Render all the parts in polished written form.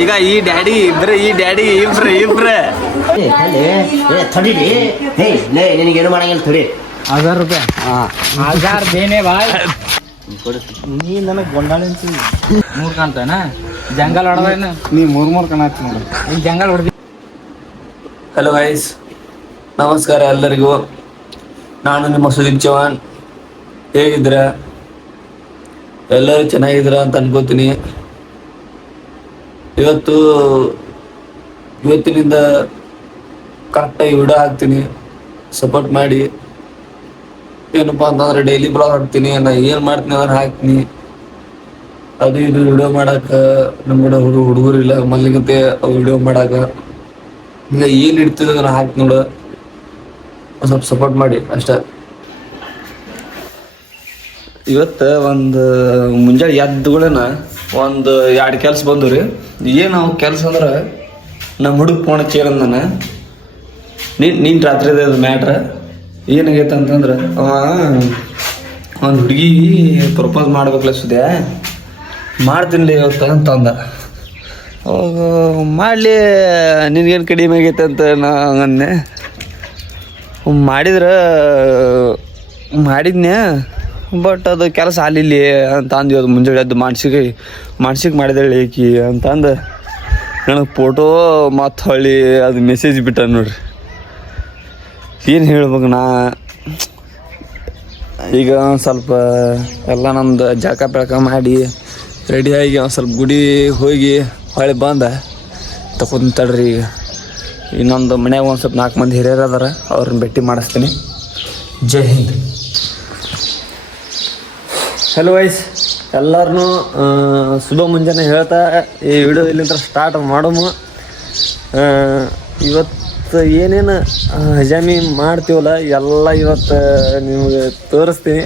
ಈಗ ಈ ಡ್ಯಾಡಿ ಇಬ್ರೆ ಥೊಡಿರಿ ನಿನಗೇನು ಮಾಡಂಗಿಲ್ಲ ಥೊಡಿ 1000 ರೂಪಾಯಿ 1000 ದೇನೆ ಬಾಯ್ ನೀ ನನಗೆ ಗೊಂಡಾಳಿ ಅಂತೀವಿ 3 ಕಾಣ್ತಾನ ಜಂಗಲ್ ಹೊಡೆದೇನು ನೀ 3 ಕಾಣತ್ತಿ ನೋಡು ಈ ಜಂಗಲ್ ಹೊಡೆದಿ. ಹಲೋ ಗೈಸ್, ನಮಸ್ಕಾರ ಎಲ್ಲರಿಗೂ. ನಾನು ನಿಮ್ಮ ಸುದೀಪ್ ಚೌಹಾಣ್. ಹೇಗಿದ್ದೀರ? ಎಲ್ಲರೂ ಚೆನ್ನಾಗಿದ್ದೀರ ಅಂತ ಅನ್ಕೋತೀನಿ. ಇವತ್ತಿನಿಂದ ಕರೆಕ್ಟಾಗಿ ವಿಡಿಯೋ ಹಾಕ್ತೀನಿ, ಸಪೋರ್ಟ್ ಮಾಡಿ. ಏನಪ್ಪ ಅಂತಂದ್ರೆ ಡೈಲಿ ಬ್ಲಾಗ್ ಹಾಕ್ತೀನಿ, ನಾನು ಏನು ಮಾಡ್ತೀನಿ ಅದನ್ನು ಹಾಕ್ತೀನಿ. ಅದು ಇದು ವಿಡಿಯೋ ಮಾಡಕ್ಕೆ ನಮ್ಮ ಕಡೆ ಹುಡುಗರಿಲ್ಲ ಮಲ್ಲಿಗತೆ ವಿಡಿಯೋ ಮಾಡಕ್ಕೆ. ಈಗ ಏನು ಇಡ್ತಿದ್ದ ಅದನ್ನು ಹಾಕಿ ನೋಡು, ಸ್ವಲ್ಪ ಸಪೋರ್ಟ್ ಮಾಡಿ ಅಷ್ಟೇ. ಇವತ್ತು ಒಂದು ಮುಂಜಾನೆ ಎದ್ದುಗಳೇನ ಒಂದು 2 ಕೆಲಸ ಬಂದು ರೀ. ಏನು ಕೆಲಸ ಅಂದ್ರೆ ನಮ್ಮ ಹುಡುಗ ಫೋನ್ ಹಚ್ಚೇರ ನಾನು ನೀನು ರಾತ್ರಿ ಅದು ಮ್ಯಾಟ್ರ ಏನಾಗೈತೆ ಅಂತಂದ್ರೆ ಅವ ಒಂದು ಹುಡುಗಿ ಪ್ರಪೋಸ್ ಮಾಡ್ಬೇಕಲ್ಲ ಸುದ್ಯಾ ಮಾಡ್ತೀನಿ ಇವತ್ತು ಅಂತಂದ. ಅವಾಗ ಮಾಡಲಿ ನಿನಗೇನು ಕಡಿಮೆ ಆಗೈತೆ ಅಂತ ನಾ ಹಂಗನ್ನೆ ಮಾಡಿದ್ನೆ. ಬಟ್ ಅದು ಕೆಲಸ ಆಲಿಲ್ಲ ಅಂತ ಅಂದ್ವಿ. ಅದು ಮುಂಜಾನೆ ಎದ್ದು ಮಾಡ್ಸಿಗೆ ಮಾಡಿದಳು ಏಕಿ ಅಂತಂದು ನನಗೆ ಫೋಟೋ ಮತ್ತು ಹೊಳ್ಳಿ ಅದು ಮೆಸೇಜ್ ಬಿಟ್ಟ ನೋಡ್ರಿ. ಏನು ಹೇಳ್ಬೇಕು ನಾ ಈಗ ಒಂದು ಸ್ವಲ್ಪ ಎಲ್ಲ ನಮ್ದು ಜಳಕ ಬೆಳಕ ಮಾಡಿ ರೆಡಿಯಾಗಿ ಒಂದು ಸ್ವಲ್ಪ ಗುಡಿ ಹೋಗಿ ಹೊಳ್ಳಿ ಬಂದ ತಗೊಂತಡ್ರಿ. ಈಗ ಇನ್ನೊಂದು ಮನ್ಯಾಗ ಒಂದು ಸ್ವಲ್ಪ 4 ಮಂದಿ ಹಿರಿಯರು ಅದಾರ, ಅವ್ರನ್ನ ಭೇಟಿ ಮಾಡಿಸ್ತೀನಿ. ಜೈ ಹಿಂದ್. ಹಲೋ ವೈಸ್, ಎಲ್ಲರನ್ನೂ ಶುಭ ಮುಂಜಾನೆ ಹೇಳ್ತಾ ಈ ವಿಡಿಯೋ ಇಲ್ಲಿಂದ ಸ್ಟಾರ್ಟ್ ಮಾಡೋಮು. ಇವತ್ತು ಏನೇನು ಹಜಾಮಿ ಮಾಡ್ತೀವಲ್ಲ ಎಲ್ಲ ಇವತ್ತು ನಿಮಗೆ ತೋರಿಸ್ತೀನಿ.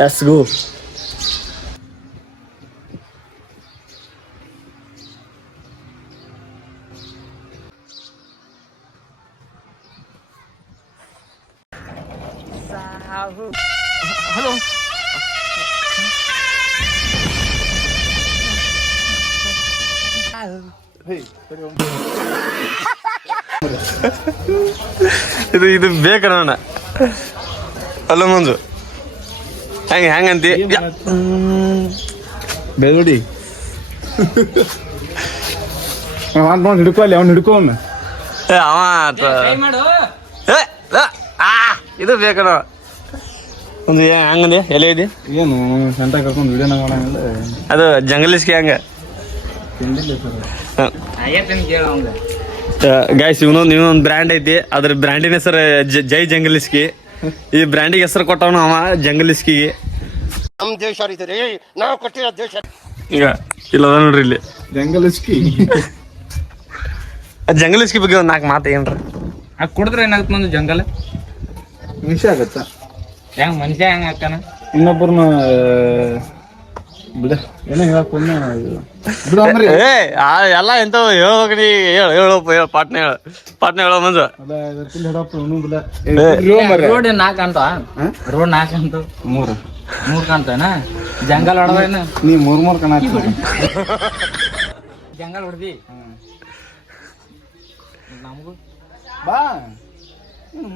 Let's go. ಹಲೋ, ಇದು ಬೇಕಣ್ಣ. ಹಲೋ ಮಂಜು, ಹೆಂಗಂತಿ ಬೆಳ್ಳುಡಿ ಹಿಡ್ಕೊಳ್ಳಿ, ಅವ್ನು ಹಿಡ್ಕೊಂಡ್ ಇದು ಬೇಕಣ್ಣ. ಒಂದು ಹೆಂಗಂದಿ ಎಲೆ ಇದೆ ಏನು ಸೆಂಟ ಕರ್ಕೊಂಡು ವಿಡಿಯೋನ ಮಾಡಂಗಿಲ್ಲ. ಅದು ಜಂಗಲಿಸ್ಕಿ ಹಂಗ ಗೈಸ್. ಇವನೊಂದು ಬ್ರ್ಯಾಂಡ್ ಐತಿ, ಅದ್ರ ಬ್ರ್ಯಾಂಡಿನ ಹೆಸರು ಜೈ ಜಂಗಲಿಸ್ಕಿ. ಈ ಬ್ರ್ಯಾಂಡಿಗೆ ಹೆಸರು ಕೊಟ್ಟವನು ಅವ ಜಂಗಲಿಸ್ಕಿಗೆ. ನಮ್ಮ ದೇಶ ನಾವು ಕೊಟ್ಟಿರೋ ದೇಶ. ಈಗ ಇಲ್ಲ ನೋಡ್ರಿ ಇಲ್ಲಿ ಜಂಗಲಿಸ್ಕಿ ಜಂಗಲಿಸ್ಕಿ ಬಗ್ಗೆ ಒಂದು 4 ಮಾತು ಏನ್ರಿ ಕುಡಿದ್ರೆ ಏನಾಗುತ್ತೆ ಮಂದು ಜಂಗಲ್ ವಿಷಯ ಆಗತ್ತ. ಹೆಂಗ್ ಮನುಷ್ಯ ಹೆಂಗ್ ಆಗ್ತಾನ? ಇನ್ನೊಬ್ಬರನ್ನ ಬಿಡ ಏನೋ ಹೇಳಕ್ ಎಲ್ಲ ಎಂತ ಹೇಳ್ಬೇಕು ನೀ. ಹೇಳು ಪಾಟ್ನ ಹೇಳೋ ಮಂಜು. ರೋಡ್ 4 ಅಂತ ರೋಡ್ 4 ಅಂತ 3 ಕಾಣ್ತಾನ. ಜಂಗಲ್ ಹೊಡೆದೇನು ನೀ 3 ಕಣ ಜಂಗಲ್ ಹೊಡೆದಿ ನಮಗೂ ಬಾ.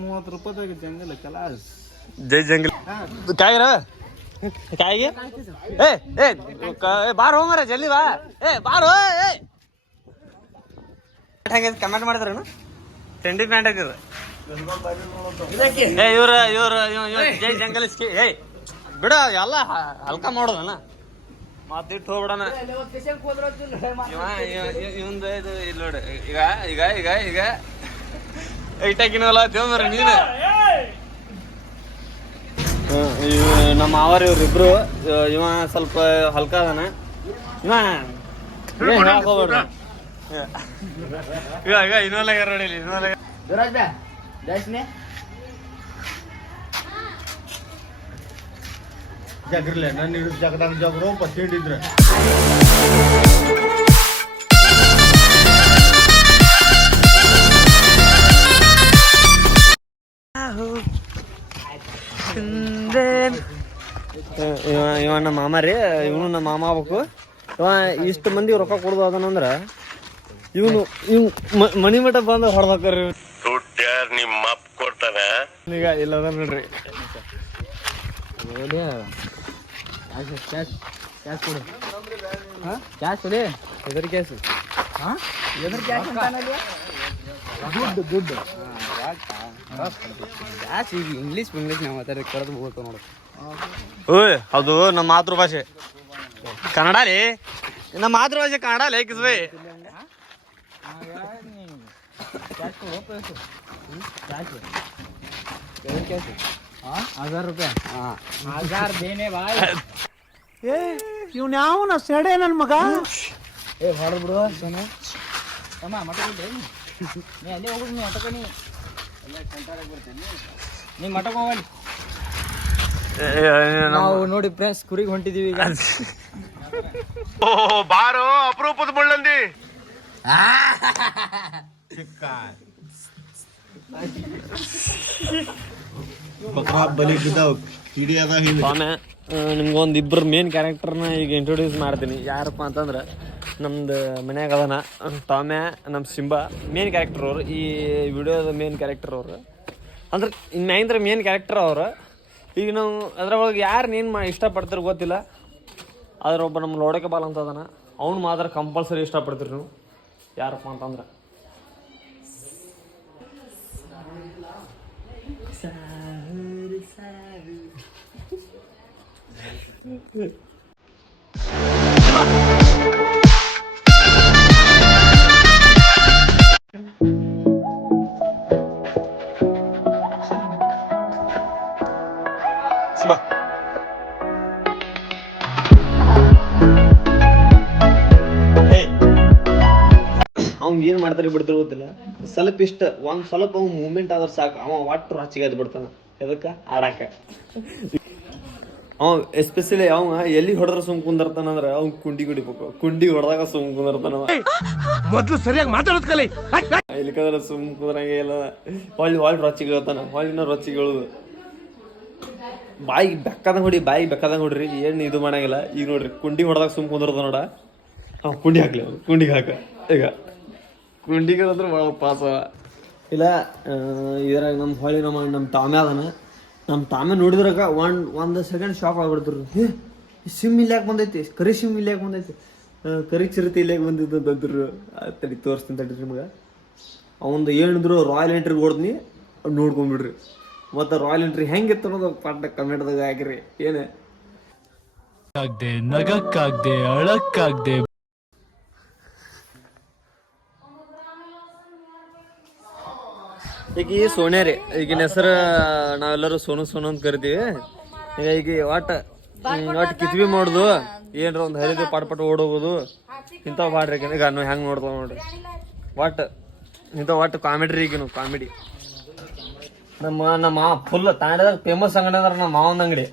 30 ರೂಪಾಯಿದಾಗ ಜಂಗಲ್ ಕಲಾಸ್. ಜೈ ಜಂಗಲ್ ಕಾಯಿರ ಕಾಯಿಗೆ ಬಾರೋ ಮರ ಜಲ್ದಿ ಬಾ. ಬಾರೋ ಕಮೆಂಟ್ ಮಾಡಿದ್ರೇನು ಟ್ರೆಂಡಿ ಪ್ಯಾಂಟ್ ಹಾಕಿದ್ರು. ಇವ್ರ ಜೈ ಜಂಗಲ್ ಸ್ಕಿ. ಬಿಡ ಎಲ್ಲ ಹಲ್ಕ ಮಾಡೋದಣ್ಣ, ಮತ್ತಿಟ್ಟು ಹೋಗ್ಬಿಡಣ. ಇವಂದು ಇದು ಇಲ್ಲಿ ನೋಡಿ. ಈಗ ಇಟ್ಟಾಕಿನವಲ್ಲ ದೇವ್ರ ನೀನು. ನಮ್ಮ ಮಾವರ್ ಇವ್ರಿಬ್ರು. ಇವ ಸ್ವಲ್ಪ ಹಲ್ಕ ಅದಾನ. ಇವಾಗ ಇನ್ನೊಲ್ಲ ನೋಡಿ ಜಗ್ರಲ್ಲ ನನ್ನ ಹಿಡಿದು ಜಗದಾಗ ಜಗ್ರೋ ಪಟ್ಟಿದ್ರೆ ಇವ ನಮ್ಮ ಮಾಮ ರೀ. ಇವನು ನಮ್ಮ ಮಾಮ ಆಗ್ಬೇಕು. ಇಷ್ಟು ಮಂದಿ ರೊಕ್ಕ ಕೊಡೋದು ಅದನ್ನಂದ್ರ ಇವ್ ಮನಿ ಮಠ ಬಂದು ಹೊಡೆದಾಕ್ರಿ ನಿಮ್ಮ ಅಪ್ಪ ಕೊಡ್ತಾನೆ ಈಗ ಇಲ್ಲ ಅದ ನೋಡ್ರಿ ಕ್ಯಾಶ್ ಕೊಡಿ ಕ್ಯಾಶ್ ಕೊಡಿ ಎದ್ರ ಕ್ಯಾಸ್ ಎದ್ರ ಕ್ಯಾಶ್ ದುಡ್ಡು ಕ್ಯಾಶ್ ಈಗ ಇಂಗ್ಲೀಷ್ ನಾವು ಮಾತಾಡಿ ಕರೆದು ಹೋಗ್ತಾವ ನೋಡು. ಓಯ್ ಅದು ನಮ್ಮ ಮಾತೃಭಾಷೆ ಕನ್ನಡ ರೀ, ನಮ್ಮ ಮಾತೃಭಾಷೆ ಕನ್ನಡ ಲೇ ಕಿಸ್ಬೈ. ಕ್ಯಾಶ್ ಕೊಡು ಪೈಸು ಕ್ಯಾಶ್ 1000 ರೂಪಾಯಿ 1000 ದೇನೆ ಬಾಯ್. ಇವ್ನ ಯಾವನ ಸೆಡೆ ನನ್ನ ಮಗ. ಹೊಡೆದ್ ಬಿಡು ಸೋನೆ ತಮ್ಮ ಮಠ ನೀ ಅಲ್ಲೇ ಹೋಗುದು ನೀ ಮಠಕ್ಕೆ ನೀ ಮಠಕ್ಕೆ ಹೋಗಲಿ. ನಾವು ನೋಡಿ ಪ್ರೆಸ್ ಕುರಿಗೆ ಹೊಂಟಿದೀವಿ ಈಗ. ಬಾರೋ ಅಪರೂಪದ ಮುಳ್ಳಂದಿ ಬಕ್ರಾ ಬಲಿ ಬಿದ್ದಾವ್ ಕಿಡಿ ಅದ ಹಿಂದೆ. ನಿಮ್ಗೊಂದು ಇಬ್ಬರು ಮೇನ್ ಕ್ಯಾರೆಕ್ಟರ್ನ ಈಗ ಇಂಟ್ರೊಡ್ಯೂಸ್ ಮಾಡ್ತೀನಿ. ಯಾರಪ್ಪ ಅಂತಂದ್ರೆ ನಮ್ದು ಮನ್ಯಾಗ ಅದನ ಟಾಮ್ಯಾ, ನಮ್ಮ ಸಿಂಬಾ ಮೇನ್ ಕ್ಯಾರೆಕ್ಟರ್ ಅವರು. ಈ ವಿಡಿಯೋದ ಮೇನ್ ಕ್ಯಾರೆಕ್ಟರ್ ಅವರು ಅಂದ್ರೆ ಇನ್ನೈಂದ್ರ ಮೇನ್ ಕ್ಯಾರೆಕ್ಟರ್ ಅವರು. ಈಗ ನಾವು ಅದ್ರೊಳಗೆ ಯಾರು ಏನು ಇಷ್ಟಪಡ್ತಾರೆ ಗೊತ್ತಿಲ್ಲ, ಆದ್ರೆ ಒಬ್ಬ ನಮ್ಮ ಲೋಡಕೆ ಬಾಲ್ ಅಂತ ಅದನ, ಅವ್ನು ಮಾತ್ರ ಕಂಪಲ್ಸರಿ ಇಷ್ಟಪಡ್ತೀರಿ ನೀವು. ಯಾರಪ್ಪ ಅಂತಂದ್ರೆ ಅವ್ನ್ ಏನ್ ಮಾಡ್ತಾರೆ ಬಿಡ್ತಾರೆ ಗೊತ್ತಿಲ್ಲ. ಸ್ವಲ್ಪ ಒಂದ್ ಸ್ವಲ್ಪ ಅವ್ನ ಮೂವ್ಮೆಂಟ್ ಆದ್ರೆ ಸಾಕು, ಅವ ಒಟ್ಟು ರೊಚ್ಚಿಗೆ ಎದ್ದು ಬಿಡ್ತಾನ. ಎದಕ್ಕ ಆಡಾಕ ಅವ ಎಸ್ಪೆಷಲಿ ಅವ ಎಲ್ಲಿ ಹೊಡೆದ್ರೆ ಸುಮ್ ಕುಂದಿರ್ತಾನಂದ್ರ ಅವ್ನ್ ಕುಂಡಿ ಹೊಡಿಬೇಕು. ಕುಂಡಿ ಹೊಡೆದಾಗ ಸುಮ್ ಕುಂದಿರ್ತಾನ. ಮೊದ್ಲು ಸರಿಯಾಗಿ ಮಾತಾಡೋದ್ ಕಲಿ. ಇಲ್ಲಿಕಂದ್ರೆ ಸುಮ್ ಕುಂದ್ರಂಗೆ ಇಲ್ಲ. ಹೊಳ್ಳಿ ರೊಚ್ಚಿಗೆ ಹೇಳ್ತಾನ, ಹೊಳ್ಳಿನ ರೊಚ್ಚಿಗೆ ಹೇಳುದು. ಬಾಯಿಗೆ ಬೆಕ್ಕದಂಗ ಹೊಡ್ರಿ, ಏನ್ ಇದು ಮಾಡಂಗಿಲ್ಲ. ಈಗ ನೋಡ್ರಿ ಕುಂಡಿ ಹೊಡೆದಾಗ ಸುಮ್ ಕುಂದಿರ್ತಾನ ನೋಡ. ಕುಂಡಿ ಹಾಕ್ಲಿ ಅವ್ರು, ಕುಂಡಿಗೆ ಹಾಕ. ಈಗ ಕುಂಡಿಗೆ ಅಂದ್ರೆ ಭಾಳ ಪಾಸ ಇಲ್ಲ. ಇದ್ರಾಗ ನಮ್ಮ ಟಾಮೆ ಅದನ. ನಮ್ಮ ಟಾಮೆ ನೋಡಿದ್ರಾಗ ಒಂದು ಸೆಕೆಂಡ್ ಶಾಕ್ ಆಗ್ಬಿಡ್ತಿರು. ಸಿಮ್ ಇಲ್ಲಿ ಯಾಕೆ ಬಂದೈತಿ, ಕರಿ ಸಿಮ್ ಇಲ್ಲಿ ಯಾಕೆ ಬಂದೈತಿ, ಕರಿ ಚಿರತೆ ಇಲ್ಲಿ ಯಾಕೆ ಬಂದಿದ್ದು ಅಂತಂದ್ರು. ತಡಿ ತೋರಿಸ್ತೀನಿ ತಡ್ರಿ ನಿಮ್ಗೆ. ಅವಂದು ಏನಿದ್ರು ರಾಯಲ್ ಎಂಟ್ರಿಗೆ ಓಡ್ತೀನಿ, ನೋಡ್ಕೊಂಡ್ಬಿಡ್ರಿ. ಮತ್ತು ರಾಯಲ್ ಎಂಟ್ರಿ ಹೆಂಗಿತ್ತು ಅನ್ನೋದು ಪಾಠ ಕಮೆಂಟ್ದಾಗ ಹಾಕಿರಿ. ಏನೇ ನಗಕ್ಕಾಗ್ದೆ ಅಳಕ್ಕಾಗ್ದೆ ಈಗ ಈ ಸೋನೆ ರೀ, ಈಗಿನ ಹೆಸರು ನಾವೆಲ್ಲರೂ ಸೋನು ಅಂತ ಕರಿತೀವಿ. ಈಗ ಒಟ್ಟು ಕಿತ್ವಿ ಮಾಡುದು, ಏನ್ರ ಒಂದು ಹರಿದು ಪಟ್ ಓಡೋಗೋದು ಇಂಥವು ಮಾಡ್ರಿ. ಈಗ ಹೆಂಗೆ ನೋಡ್ತಾವ ನೋಡ್ರಿ. ಒಟ್ಟು ಕಾಮಿಡಿ ರೀ. ಈಗಿನ ಕಾಮಿಡಿ ನಮ್ಮ ಫುಲ್ ತಾಂಡದಾಗ ಫೇಮಸ್ ಅಂಗಡಿ ಅಂದ್ರೆ ನಮ್ಮ ಮಾವನ ಅಂಗಡಿ.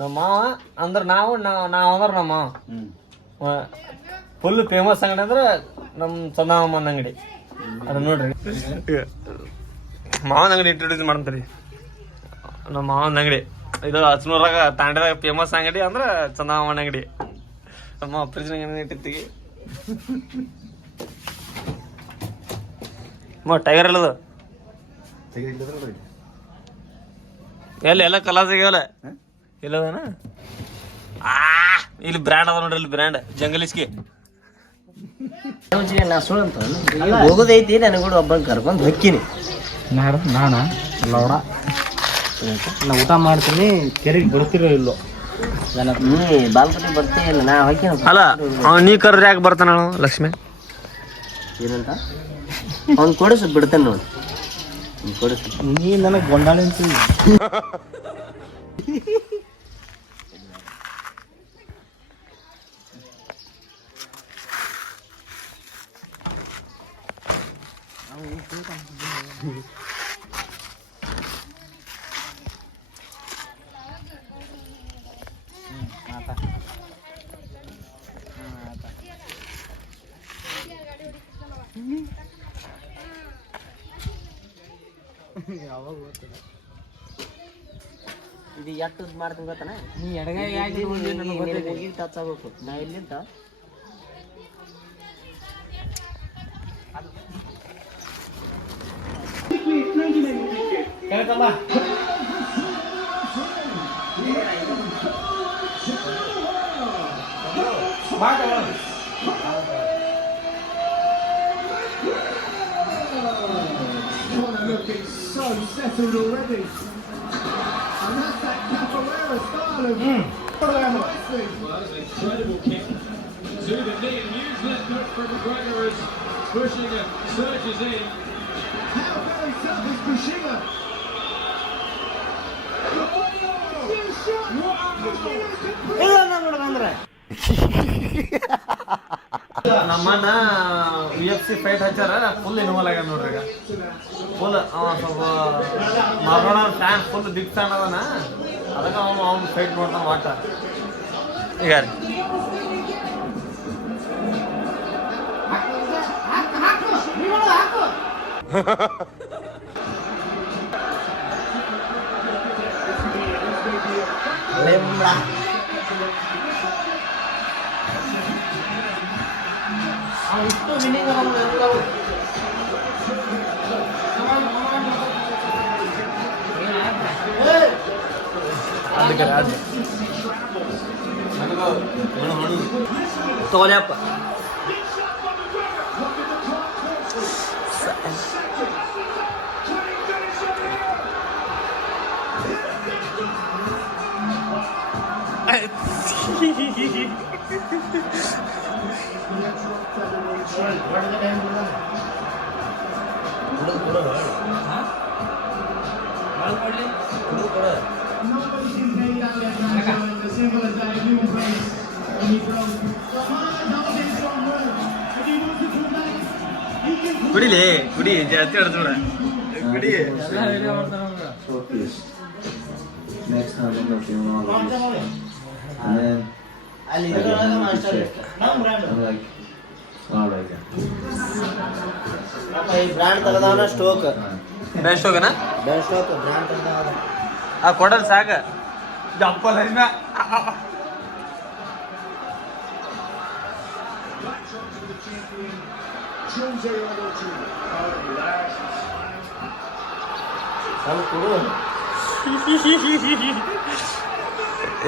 ನಮ್ಮ ಮಾವ ಅಂದ್ರೆ ನಾವು ಅಂದ್ರೆ ನಮ್ಮ ಮಾವ ಫುಲ್ ಫೇಮಸ್ ಅಂಗಡಿ ಅಂದ್ರೆ ನಮ್ಮ ಚಂದಮ್ಮನ ಅಂಗಡಿ. ಅದು ನೋಡ್ರಿ, ಮಾವನ ಅಂಗಡಿ ಇಂಟ್ರೊಡ್ಯೂಸ್ ಮಾಡ್ತಾರೆ. ನಮ್ಮ ಮಾವನ ಅಂಗಡಿ ಇದು ಹಚ್ನೂರಾಗ ತಾಂಡದಾಗ ಫೇಮಸ್ ಅಂಗಡಿ ಅಂದ್ರೆ ಚಂದಮ್ಮನ ಅಂಗಡಿ. ನಮ್ಮ ಫ್ರಿಜ್ ಇಟ್ಟಿರ್ತೀವಿ. ಟೈಗರ್ ಎಲ್ಲದು ಎಲ್ಲ ಕಲಾಸ್ ಆಗ್ಯಾವಲ್ಲ ಇಲ್ಲದನ. ಇಲ್ಲಿ ಬ್ರ್ಯಾಂಡ್ ಅದ ನೋಡ್ರಿ, ಇಲ್ಲಿ ಬ್ರ್ಯಾಂಡ್ ಜಂಗಲಿಸ್ಕಿ. ಹೋಗೋದೈತಿ ನನಗೂ ಒಬ್ಬ ಕರ್ಕೊಂಡು ಹೊಕ್ಕಿನಿ. ನಾನು ಲೌಡ ನಾ ಊಟ ಮಾಡ್ತೀನಿ. ಕೆರೆಗೆ ಬರ್ತಿರೋ ಇಲ್ಲೋ ಬಾಲ್ಕನಿ ಬರ್ತೀನಿಲ್ಲ ನಾ ಹೊಕ್ಕಿ. ಅಲ್ಲ ನೀ ಕರ್ರಿ ಯಾಕೆ ಬರ್ತಾನ ಲಕ್ಷ್ಮಿ ಏನಂತ ಅವ್ನು ಕೊಡಿಸ್ ಬಿಡ್ತಾನೆ ನೋಡಿ. ಕೊಡಿಸ್ ನೀ ನನಗೆ ಗೊಂಡಾಳಿ ಅಂತೀವಿ. ಇದು ಎಷ್ಟು ಮಾಡ್ತೀನಿ ಗೊತ್ತಾನ. ನೀ ಎಡಗೈ ಆಗಿ ಟಚ್ ಆಗ್ಬೇಕು. ನಾ ಇಲ್ಲಿಂದ Looking so settled already. And that's that capoeira style of Incredible kick to the knee, and huge left hook from McGregor as Bushinger surges in. How very tough is Bushinger. ನಮ್ಮನ್ನ UFC fight ಹಚ್ಚಾರ full involve ಆಗ್ಯಾನ ನೋಡ್ರಿ ಈಗ full ಸ್ವಲ್ಪ ಮರೋಣ fan full big fan ಅದನ ಅದಕ್ಕೆ ಅವ್ನು fight ನೋಡ್ತಾನ ವಾಟ ಈಗ ತಗೊಳ್ಯಪ್ಪ ಕುಡಿಲಿ ಕುಡಿ ಜಾಸ್ತಿ ಆಡ್ತಾಳ ಕುಡಿ Next time I'm looking all of this. And then I'm like, all right. ಈ ಬ್ರ್ಯಾಂಡ್ ತೆಗೆದವನ ಸ್ಟೋಕ್ ಬೆಸ್ಟ್ ಹೋಗನ ಸ್ಟೋಕ್ ಬ್ರ್ಯಾಂಡ್ ತೆಗೆದವನ ಆ ಕೊಡಲ್ ಸಾಕ ಜಪ್ಪಲ್ ಹರಿಮ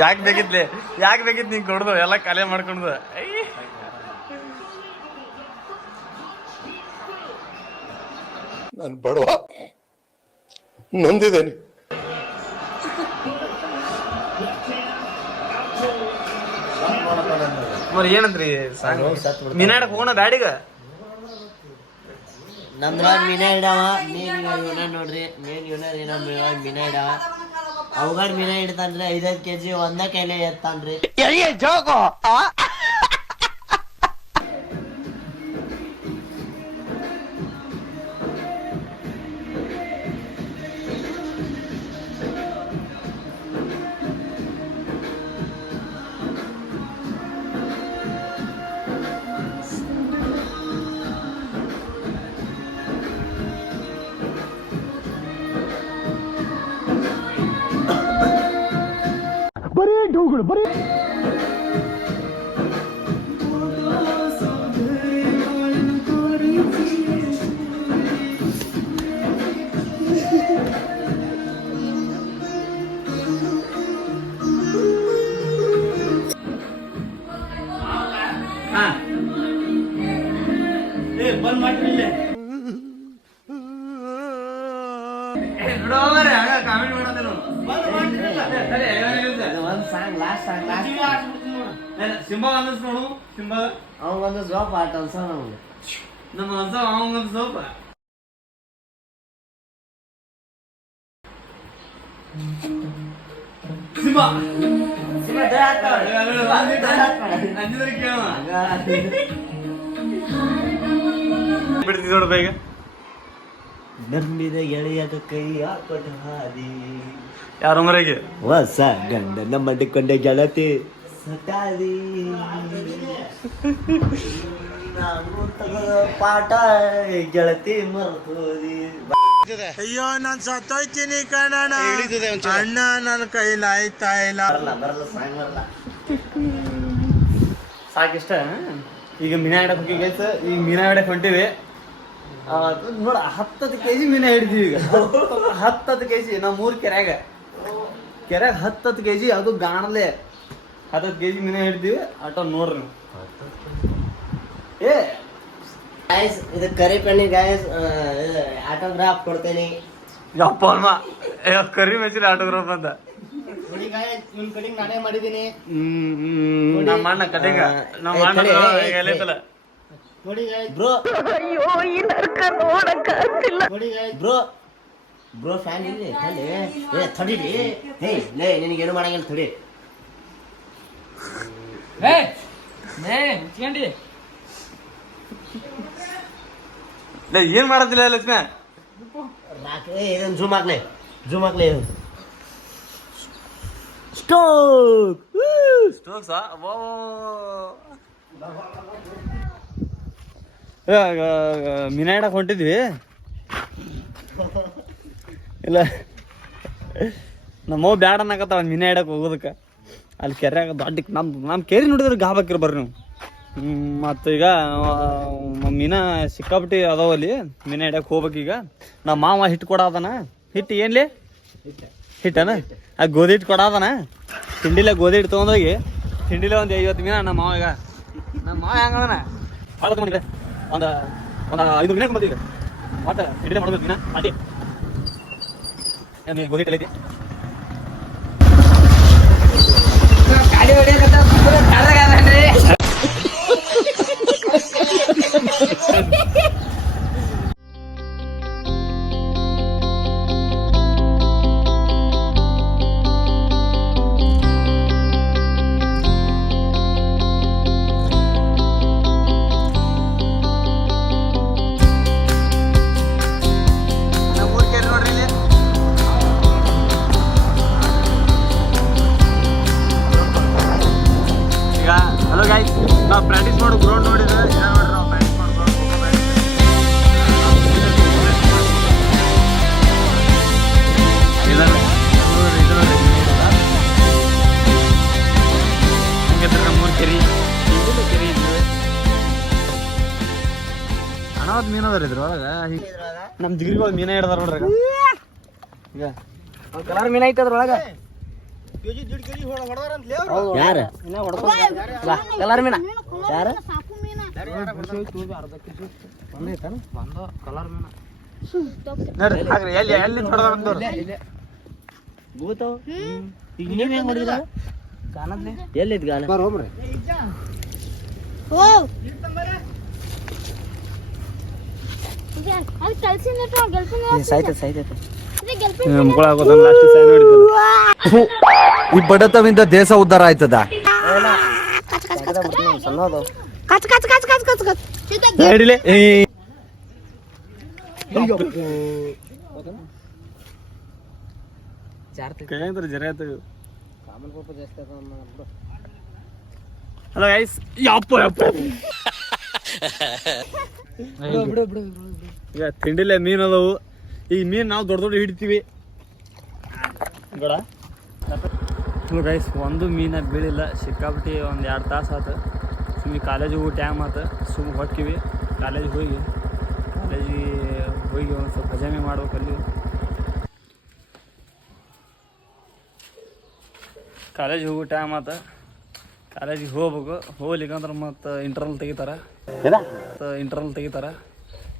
ಯಾಕೆ ಬೇಕಿತ್ತು ನೀನ್ ಕೊಡ್ದು ಎಲ್ಲ ಕಲೆ ಮಾಡ್ಕೊಂಡು ನಾನು ಬಡವ ನೊಂದಿದ್ದೇನೆ. మరి ಏನಂತ್ರಿ ಮೀನಾಡಕ್ ಹೋಗೋಣ ಬ್ಯಾಡಿಗ ನಮ್ದ್ರ ಮೀನ ಹಿಡವ ಮೇನ್ ಇವನ ನೋಡ್ರಿ ಮೇನ್ ಇವನ ಏನಂದ್ರ ಮೀನ ಹಿಡವ ಅವಗಡ್ ಮೀನ ಹಿಡ್ತಾನ್ರಿ 5 kg ಒಂದ ಕೈಲೆ ಎತ್ತಾನ್ರಿ ಬಂದ್ ಮಾಡ್ರಿ ಕಾಮೆಂಟ್ ಮಾಡೋದೇನು ಒಂದ್ ಸಾಂಗ್ ಲಾಸ್ಟ್ ಸಿಂಬಲ್ ಅನ್ನಿಸ್ ನೋಡು ಸಿಂಬಲ್ ಅವಂಗೊಂದು ಜಾಬ್ ಆಟ ಅನ್ಸ ನಮ್ಗೆ ನಮ್ಮ ಅನ್ಸ ಅವಂಗೊಂದು ಸೋಪ ಸಿಂಬ ಅಂಜಿದ್ರೆ ಕೇಳ ಬಿಡ್ತೀವಿ ನೋಡಪ್ಪ ಈಗ ನಂಬಿದ ಗೆಳೆಯದ ಕೈ ಹಾಕೊಟ್ಟ ಹಾದಿ ಯಾರ ಮರೆಗೆ ಹೊಸ ಗಂಡನ ಮಡ್ಕೊಂಡ ಗೆಳತಿ ಸಟಾದಿ ನಾನು ತಗದ ಪಾಠ ಗೆಳತಿ ಮರ್ತೋದಿ ಅಯ್ಯೋ ನಾನ್ ಸತ್ತೋಯ್ತೀನಿ ಕಣಣ್ಣ ಅಣ್ಣ ನನ್ನ ಕೈಲಿ ಆಯ್ತಾ ಇಲ್ಲ ಬರಲ್ಲ ಸಾಂಗ್ ಬರಲ್ಲ ಸಾಕಿಷ್ಟ ಈಗ ಮೀನಾ ಇಡಕ್ ಹೋಗಿ ಗೈಸ್ ಈಗ ಮೀನಾ ಇಡಕ್ ಹೊಂಟಿವಿ ನೋಡ 10 kg ಮೀನ ಹಿಡಿದೀವಿ ಈಗ 10 kg ನಾವು 3 ಕೆರೆಯಾಗ 10 kg ಅದು ಗಾಣಲೆ 10 kg ಮೀನ ಹಿಡಿದೀವಿ ಆಟೋ ನೋಡ್ರಿ ನೀವು. ಏ ಗಾಯ್ಸ್ ಇದು ಕರಿ ಪೆಣ್ಣಿ ಗಾಯ್ಸ್ ಆಟೋಗ್ರಾಫ್ ಕೊಡ್ತೇನೆ. ಯಪ್ಪ ಅಲ್ಮ ಕರಿ ಮೆಚ್ಚಿನ ಆಟೋಗ್ರಾಫ್ ಅಂತ ನೋಡಿ ಗಾಯ್ಸ್ ಇವ್ನ ಕಟಿಂಗ್ ನಾನೇ ಮಾಡಿದೀನಿ. ನಮ್ಮ ಅಣ್ಣ ಕಟಿಂಗ್ ನಮ್ಮ ಅಣ್ಣ ಎಲ್ಲೈತಲ್ಲ ನೋಡಿ ಗಾಯ್ಸ್ ಬ್ರೋ. ಅಯ್ಯೋ ಈ ನರಕ ನೋಡಕ ಆಗ್ತಿಲ್ಲ. ನೋಡಿ ಗಾಯ್ಸ್ ಬ್ರೋ ಫ್ಯಾನ್ ಇಲ್ಲಿ ಅಲ್ಲಿ ಏ ತಡಿರಿ. ಹೇ ಲೇ ನಿನಗೆ ಏನು ಮಾಡಂಗಿಲ್ಲ ತಡಿ. ಏ ನೇ ಮುಚ್ಕೊಂಡಿ ಲೇ ಏನ್ ಮಾಡತ್ತಿಲ್ಲ ಲಕ್ಷ್ಮಣ ಇದನ್ನು ಜೂಮ್ ಹಾಕ್ಲೆ ಸ್ಟೋಕ್ ಸ್ಟೋಕ್ಸಾ ಮೀನ ಹಿಡಕ್ ಹೊಂಟಿದ್ವಿ ಇಲ್ಲ ನಮ್ಮವ್ ಬ್ಯಾಡ ಅನ್ನಕತ್ತಾವ ಮೀನ ಹಿಡಕ್ ಹೋಗೋದಕ್ಕೆ. ಅಲ್ಲಿ ಕೆರೆಯಾಗ ದೊಡ್ಡ ನಮ್ಮ ಕೆರೆ ನೋಡಿದ್ರೆ ಗಾಬಾಕಿರ್ ಬರ್ರಿ ನೀವು. ಮತ್ತು ಈಗ ಮೀನ ಸಿಕ್ಕಾಬಿಟ್ಟು ಅದಾವಲ್ಲಿ ಮೀನ ಹಿಡಕ್ಕೆ ಹೋಗ್ಬೇಕೀಗ. ನಮ್ಮ ಮಾವ ಹಿಟ್ಟು ಕೊಡೋದನ. ಹಿಟ್ಟು ಏನ್ಲಿ ಹಿಟ್ಟನ ಅದು ಗೋಧಿ ಹಿಟ್ಟು ಕೊಡೋದನ. ತಿಂಡಿಲೆ ಗೋಧಿ ಹಿಟ್ಟು ತೊಗೊಂಡೋಗಿ ತಿಂಡಿಲೆ ಒಂದು 50 ಮೀನ ನಮ್ಮ ಮಾವ. ಈಗ ನಮ್ಮ ಮಾವ ಹೆಂಗದನ ಹಾಳತ್ಕೊಂಡಿದ್ರೆ ಒಂದು 5 ಮೀನ ಬಂದು ಈಗ ಒಟ್ಟು ತಿಂಡಿಲೆ ಮಾಡ್ಬೇಕು ಮೀನ ಪಾಟಿ ಗೋಧಿ ಹಿಟ್ಟು ಐತಿ. ಗಾಡಿ ಹಲೋ ಗಾಯ್ಸ್, ನಾವು ಪ್ರಾಕ್ಟೀಸ್ ಮಾಡೋ ಗ್ರೌಂಡ್ ನೋಡಿದ್ರೆ ನೋಡ್ರಿ ನಾವು ಪ್ರಾಕ್ಟೀಸ್ ಮಾಡ್ಬೋದು. ಹಂಗಿದ್ರೆ ನಮ್ಮೂರು ಕೆರಿ ಕೆರಿ ಇದ್ವಿ ಅನಾವತ್ ಮೀನು ಅದಾರ ಇದ್ರ ಒಳಗ. ನಮ್ಮ ಜಿಗಿರಿಗಳು ಮೀನ ಹಿಡ್ದಾರ ನೋಡ್ರಿ ಈಗ ಕಲರ್ ಮೀನ ಐತೆ ಅದ್ರೊಳಗ. ಯಾರು ಕಲರ್ ಮೀನ ಯಾರು ನೋಡ್ರಿ ಹಾಕ್ರಿ ಎಲ್ಲಿ ಹೊಡೆದ ಭೂತವ್ ಈಗ ನೀವ್ ಹೆಂಗ್ ಹೊಡಿದ್ರ ಕಾಣದ್ಲಿ ಎಲ್ಲಿದ್ ಗಾನ ಈ ಬಡತವಿಂದ ದೇಶ ಉದ್ಧಾರ ಆಯ್ತದ. ಹಲೋ ಗೈಸ್, ಯಪ್ಪ ಈಗ ತಿಂಡಿಲೆ ಮೀನು ಅದಾವು. ಈ ಮೀನು ನಾವು ದೊಡ್ಡ ಹಿಡಿತೀವಿ ಗಡ. ಗೈಸ್ ಒಂದು ಮೀನ ಬೀಳಿಲ್ಲ, ಸಿಕ್ಕಾಬಿಟ್ಟು ಒಂದು 2 ತಾಸು ಆತು. ಸುಮ್ಮನೆ ಕಾಲೇಜಿಗೆ ಹೋಗಿ ಟೈಮ್ ಆತು, ಸುಮ್ಮನೆ ಹೊಕ್ಕಿವಿ. ಕಾಲೇಜಿಗೆ ಹೋಗಿ ಒಂದು ಸ್ವಲ್ಪ ಹಜಾಮಿ ಮಾಡ್ಬೇಕು. ಅಲ್ಲಿ ಕಾಲೇಜಿಗೆ ಹೋಗೋ ಟೈಮ್ ಆತು, ಕಾಲೇಜಿಗೆ ಹೋಗ್ಬೇಕು. ಹೋಗ್ಲಿಕ್ಕಂದ್ರೆ ಮತ್ತು ಇಂಟರ್ನಲ್ ತೆಗಿತಾರೆ.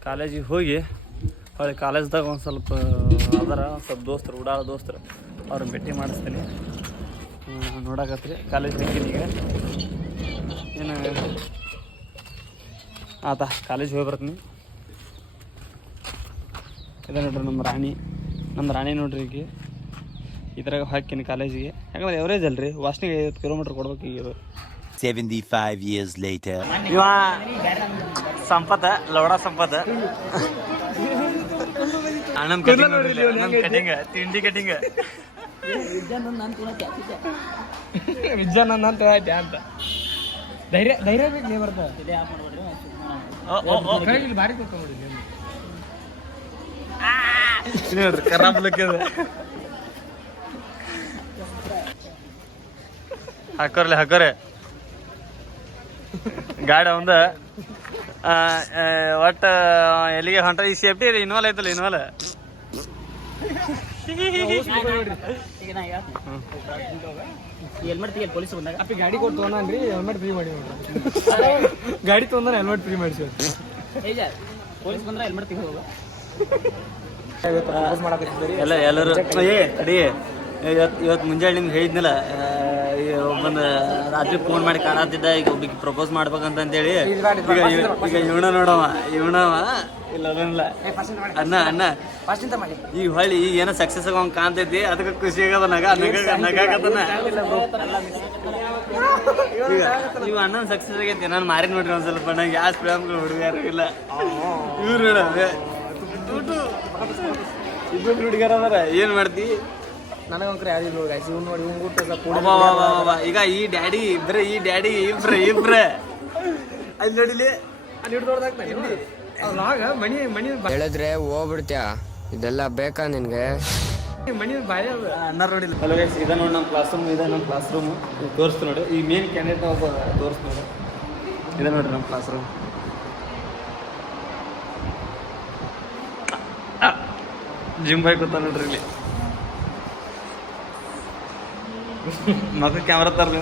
ಕಾಲೇಜಿಗೆ ಹೋಗಿ ಹೊಳ್ಳಿ ಕಾಲೇಜ್ದಾಗ ಒಂದು ಸ್ವಲ್ಪ ದೋಸ್ತರು ಉಡಾಳ ದೋಸ್ತರು ಅವ್ರನ್ನ ಭೇಟಿ ಮಾಡಿಸ್ತೀನಿ. ನೋಡಕತ್ರಿ ಕಾಲೇಜ್ ಬೇಕೀನಿ ಈಗ ಏನು ಆತ ಕಾಲೇಜಿಗೆ ಹೋಗಿ ಬರ್ತೀನಿ. ಇದೆ ನೋಡ್ರಿ ನಮ್ಮ ರಾಣಿ ನೋಡ್ರಿ. ಈಗ ಇದ್ರಾಗ ಹಾಕಿನಿ ಕಾಲೇಜಿಗೆ, ಯಾಕಂದ್ರೆ ಎವರೇಜ್ ಅಲ್ರಿ, ವಾಸನೆಗೆ 50 ಕಿಲೋಮೀಟ್ರ್ ಕೊಡ್ಬೇಕು. ಈಗ 75 years later. ಇವ ಸಂಪತ್ತ ಲೌಡ ಸಂಪತ್ತ ಅಣ್ಣನ ಕಟಿಂಗ್ ತಿಂಡಿ ಕಟಿಂಗ್ ವಿಜ್ಜಾನಂದ ಅಂತ ಅಂತ ಧೈರ್ಯ ಬೇಕು ಬರ್ತದೆ. ಭಾರಿ ನೋಡ್ರಿ ಕರಾಬ್ಲಕ್ಕೆ ಹಾಕೋರೆ ಗಾಡಿ ಅವಂದ ಒಟ್ಟು ಎಲ್ಲಿಗೆ ಹೊಂಟ ಈ ಸೇಫ್ಟಿ ಇನ್ವಾಲ್ ಐತಲ್ಲ ಇನ್ವಾಲ್ ಹೆಲ್ಮೆಟ್ ತೆಗಿ ಪೊಲೀಸ್ ಬಂದಾಗ ಅಪ್ಪಿ ಗಾಡಿ ಕೊಟ್ಟು ತೊಗೊಂಡ್ರಿ ಹೆಲ್ಮೆಟ್ ಫ್ರೀ ಮಾಡಿ ಗಾಡಿ ತೊಗೊಂಡ್ರೆ ಹೆಲ್ಮೆಟ್ ಫ್ರೀ ಮಾಡಿಸಿ ಪೊಲೀಸ್ ಬಂದ್ರೆ ಹೆಲ್ಮೆಟ್ ತೆಗಿ ಹೋಗು ಎಲ್ಲ ಎಲ್ಲರೂ ಅಡಿ ಇವತ್ತು ಮುಂಜಾನೆ ನಿಮ್ಗೆ ಹೇಳಿದ್ನಲ್ಲ ಒಬ್ಬಂದು ರಾತ್ರಿ ಫೋನ್ ಮಾಡಿ ಕಾಣತ್ತಿದ್ದ ಈಗ ಒಬ್ಬಿಗೆ ಪ್ರಪೋಸ್ ಮಾಡ್ಬೇಕಂತಂತೇಳಿ ಈಗ ಇವಣ ನೋಡವ ಇಲ್ಲ ಅಣ್ಣ ಈಗ ಹೊಳ್ಳಿ ಈಗ ಏನೋ ಸಕ್ಸಸ್ ಆಗ ಕಾಣ್ತೈತಿ ಅದಕ್ಕೆ ಖುಷಿ ಆಗದ ನಗಾಕತ್ತನ ಈಗ ಇವ್ ಅಣ್ಣನ ಸಕ್ಸಸ್ ಆಗೈತಿ ನಾನು ಮಾರಿ ನೋಡ್ರಿ ಒಂದ್ ಸ್ವಲ್ಪ ನಂಗೆ ಯಾವ ಪ್ರೇಮ್ಗಳು ಹುಡುಗಾರು ಇಲ್ಲ ಇವ್ರು ಇಬ್ಬರು ಹುಡುಗಾರ ಅದಾರ ಏನ್ ಮಾಡ್ತಿ ನನಗಂಕ್ರೆ ಯಾರಿಲ್ಲ ನೋಡಿ ಈಗ ಈ ಡ್ಯಾಡಿ ಇಬ್ರೆ ಅಲ್ಲಿ ನೋಡಿಲಿ ಮಣಿ ಹೇಳಿದ್ರೆ ಹೋಗ್ಬಿಡ್ತ್ಯಾ ಇದೆಲ್ಲ ಬೇಕಾ ನಿನ್ಗೆ ಮಣಿ ಬಾಯ ಅಣ್ಣ ನೋಡಿಲ್ಲ ಹಲೋ ಗೈಸ್ ಇದ ನೋಡಿ ನಮ್ಮ ಕ್ಲಾಸ್ ರೂಮ್ ತೋರಿಸ್ತು ನೋಡಿ ಈ ಮೇನ್ ಕ್ಯಾಂಡಿಡೇಟ್ ಒಬ್ಬ ತೋರಿಸ್ತು ನೋಡಿ ಇದ ನೋಡ್ರಿ ನಮ್ಮ ಕ್ಲಾಸ್ ರೂಮ್ ಜಿಮ್ ಬಾಯ್ ಕೂತ ನೋಡ್ರಿ ಇಲ್ಲಿ ಮಕ್ಕ ಕ್ಯಾಮ್ರಾ ತರ್ಲಿ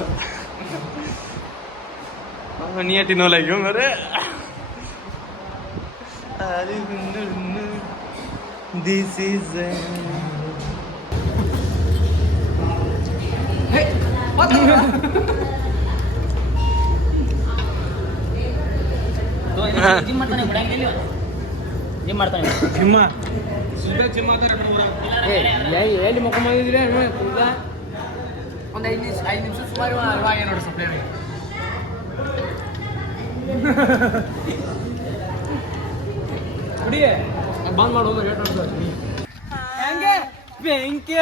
ನೀ ತಿನ್ನೋಲಾಗಿ ಮರೆ ದಿಸ್ ಈಸ್ ಜಿಮ್ ಮಾಡ್ತಾನೆ ಜಿಮ್ ಮಾಡ್ತಾನೆ ಎಲ್ಲಿ ಮಕ್ಕ ಮಾಡಿದ್ರೆ ಒಂದು 5 ನಿಮಿಷ ಸುಮಾರು ನೋಡಿ ಸಪ್ಲೈ ಕುಡಿ ಬಂದ್ ಮಾಡು ಬೆಂಕಿ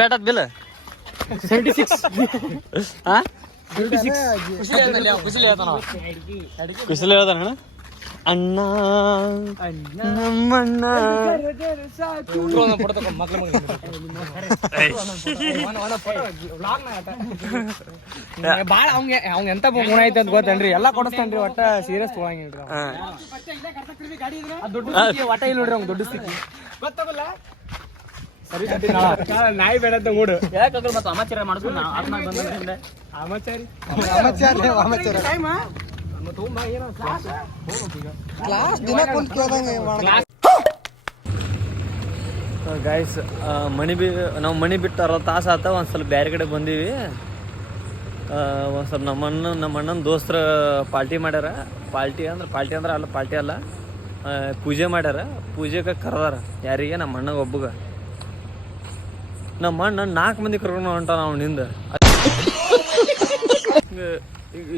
ಬೇಟದ್ ಬಿಲ್ 76 ಕುಶಲಿ ಹೇಳ್ತಾನ ಅಣ್ಣ ನಮ್ಮಣ್ಣ ಬಾಳ ಅವ್ನ ಎಂತ ಗುಣ ಐತೆ ಅಂತ ಗೊತ್ತೇನ್ರಿ ಎಲ್ಲಾ ಕೊಡಿಸ್ತೇನ್ರಿ ಒಟ್ಟ ಸೀರಿಯಸ್ ತೊಗೊಳಂಗಿಲ್ರಿ ಒಟ್ಟ ಇಲ್ಲ ನೋಡ್ರಿ ಅವ್ನ ದೊಡ್ಡ ಸ್ಥಿತಿ ಗೊತ್ತಾಗಲ್ಲ ಸರಿ ನಾಯಿ ಬೇಡ ಅಂತ ಮೂಡು ಯಾಕಂದ್ರೆ ಮತ್ತೆ ಅಮಾಚಾರ ಮಾಡಿಸ್ಕೊಂಡು ಗೈಸ್ ನಾವು ಮಣಿ ಬಿಟ್ಟು 60 ತಾಸು ಆತ ಒಂದು ಸ್ವಲ್ಪ ಬೇರೆ ಕಡೆ ಬಂದೀವಿ ಒಂದು ಸ್ವಲ್ಪ ನಮ್ಮ ಅಣ್ಣನ ದೋಸ್ತರ ಪಾರ್ಟಿ ಮಾಡ್ಯಾರ ಪಾರ್ಟಿ ಅಲ್ಲ ಪೂಜೆ ಮಾಡ್ಯಾರ ಪೂಜೆಗೆ ಕರೆದಾರ ಯಾರಿಗೆ ನಮ್ಮ ಅಣ್ಣಗೆ ಒಬ್ಬಗೆ ನಮ್ಮ ಅಣ್ಣ 4 ಮಂದಿ ಕರ್ಕೊಂಡು ಹೊಂಟಾನ ಅವನಿಂದ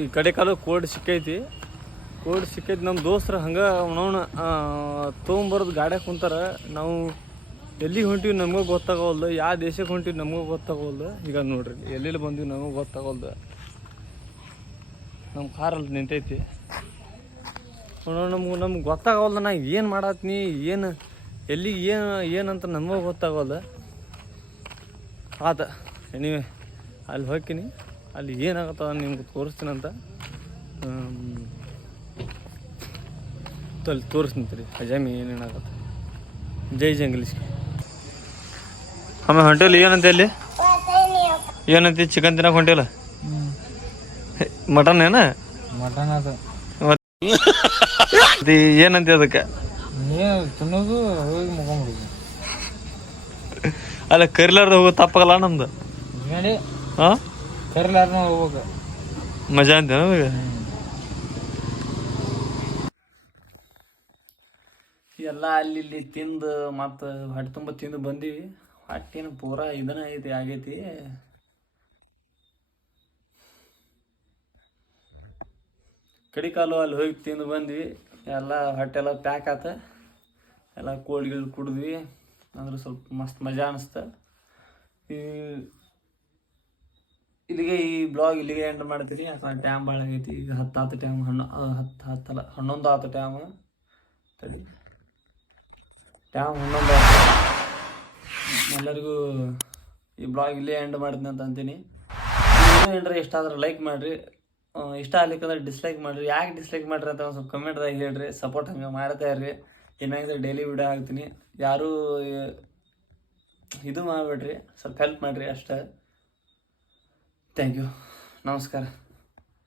ಈ ಕಡೆ ಕಾಲು ಕೋಲ್ಡ್ ಸಿಕ್ಕೈತಿ ನಮ್ಮ ದೋಸ್ತರು ಹಂಗೆ ಅವನವನ್ನ ತೊಗೊಂಬರೋದು ಗಾಡ್ಯಾಗ ಕುಂತಾರ ನಾವು ಎಲ್ಲಿಗೆ ಹೊಂಟಿವಿ ನಮಗೂ ಗೊತ್ತಾಗವಲ್ದು ಯಾವ ದೇಶಕ್ಕೆ ಹೊಂಟಿವಿ ನಮಗೂ ಗೊತ್ತಾಗವಲ್ದು ಈಗ ನೋಡ್ರಿ ಎಲ್ಲೆಲ್ಲಿ ಬಂದೀವಿ ನಮಗೂ ಗೊತ್ತಾಗವಲ್ದು ನಮ್ಮ ಕಾರಲ್ಲಿ ನಿಂತೈತಿ ನಮ್ಗೆ ಗೊತ್ತಾಗವಲ್ದು ನಾ ಏನು ಮಾಡತ್ನಿ ಏನು ಎಲ್ಲಿಗೆ ಏನಂತ ನಮಗೂ ಗೊತ್ತಾಗವಲ್ದು ಆತ ನೀವೇ ಅಲ್ಲಿ ಹೋಗ್ತೀನಿ ಅಲ್ಲಿ ಏನಾಗತ್ತದ ನಿಮ್ಗೆ ತೋರಿಸ್ತೀನಂತ ಅಲ್ಲಿ ತೋರಿಸ್ತೀನಿ ಹಜಾಮಿ ಏನೇನಾಗತ್ತೆ ಜೈ ಜಂಗ್ಲೀಷ್ ಆಮೇಲೆ ಹೊಂಟಿಲ್ಲ ಏನಂತ ಅಲ್ಲಿ ಏನಂತ ಚಿಕನ್ ತಿನ್ನಕ್ಕೆ ಹೊಂಟಿಲ್ಲ ಮಟನ್ ಏನ ಮಟನ್ ಅದು ಏನಂತ ಅದಕ್ಕೆ ತಿನ್ನೋದು ಹೋಗಿ ಮುಗೊಂಬಿಡುದು ಅಲ್ಲ ಕರಿಲಾರ್ದ ಹೋಗೋ ತಪ್ಪಾಗಲ್ಲ ನಮ್ದು ಹಾ ಕರಿಲಾರ್ದ ಹೋಗ್ಬೇಕು ಮಜಾ ಅಂತೇನ ಎಲ್ಲ ಅಲ್ಲಿ ತಿಂದು ಮತ್ತು ಹೊಟ್ಟೆ ತುಂಬ ತಿಂದು ಬಂದೀವಿ ಹೊಟ್ಟೆನ ಪೂರಾ ಇದನ್ನ ಆಗೈತಿ ಕಡಿಕಾಲು ಅಲ್ಲಿ ಹೋಗಿ ತಿಂದು ಬಂದ್ವಿ ಎಲ್ಲ ಹೊಟ್ಟೆಲ್ಲ ಪ್ಯಾಕ್ ಆತ ಎಲ್ಲ ಕೋಲ್ಡ್ ಗಿಲ್ಡ್ ಕುಡಿದ್ವಿ ಅಂದ್ರೆ ಸ್ವಲ್ಪ ಮಸ್ತ್ ಮಜಾ ಅನಿಸ್ತ ಇಲ್ಲಿಗೆ ಈ ಬ್ಲಾಗ್ ಇಲ್ಲಿಗೆ ಎಂಡ್ ಮಾಡ್ತೀರಿ ಯಾಕಂದ್ರೆ ಟ್ಯಾಮ್ ಭಾಳ ಆಗೈತಿ ಈಗ 10 ಆತ ಟ್ಯಾಮ್ 11 ಆತ ಟ್ಯಾಮ್ ತಡಿ ಟ್ಯಾಮ್ 11 ಆತ ಎಲ್ಲರಿಗೂ ಈ ಬ್ಲಾಗ್ ಇಲ್ಲೇ ಎಂಡ್ ಮಾಡ್ತೀನಿ ಅಂತ ಅಂತೀನಿ ಏನಾರ ಇಷ್ಟ ಆದ್ರೆ ಲೈಕ್ ಮಾಡಿರಿ ಇಷ್ಟ ಆಗ್ಲಿಕ್ಕಂದ್ರೆ ಡಿಸ್ಲೈಕ್ ಮಾಡಿರಿ. ಯಾಕೆ ಡಿಸ್ಲೈಕ್ ಮಾಡಿರಿ ಅಂತ ಒಂದು ಸ್ವಲ್ಪ ಕಮೆಂಟ್ದಾಗ ಹೇಳ್ರಿ. ಸಪೋರ್ಟ್ ಹಂಗೆ ಮಾಡ್ತಾ ಇರ್ರಿ. ಏನಾಗಿದೆ ಡೈಲಿ ವಿಡಿಯೋ ಹಾಕ್ತೀನಿ. ಯಾರೂ ಇದು ಮಾಡಿಬಿಡ್ರಿ, ಸ್ವಲ್ಪ ಹೆಲ್ಪ್ ಮಾಡಿರಿ ಅಷ್ಟೇ. Thank you. ನಮಸ್ಕಾರ.